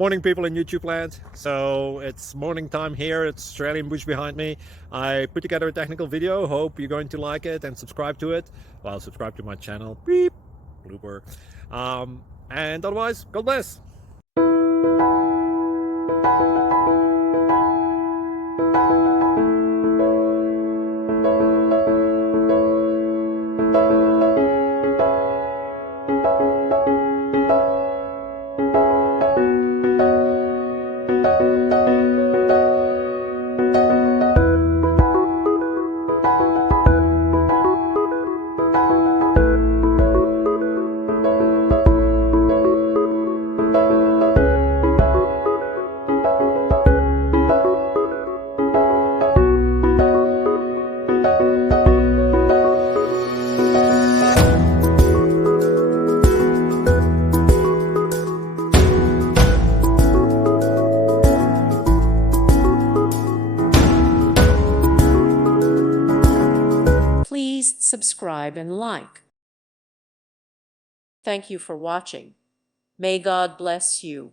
Morning, people in YouTube land. So it's morning time here. It's Australian bush behind me. I put together a technical video. Hope you're going to like it and subscribe to it. Well, subscribe to my channel. Beep, blooper. And otherwise, God bless. Please subscribe and like. Thank you for watching. May God bless you.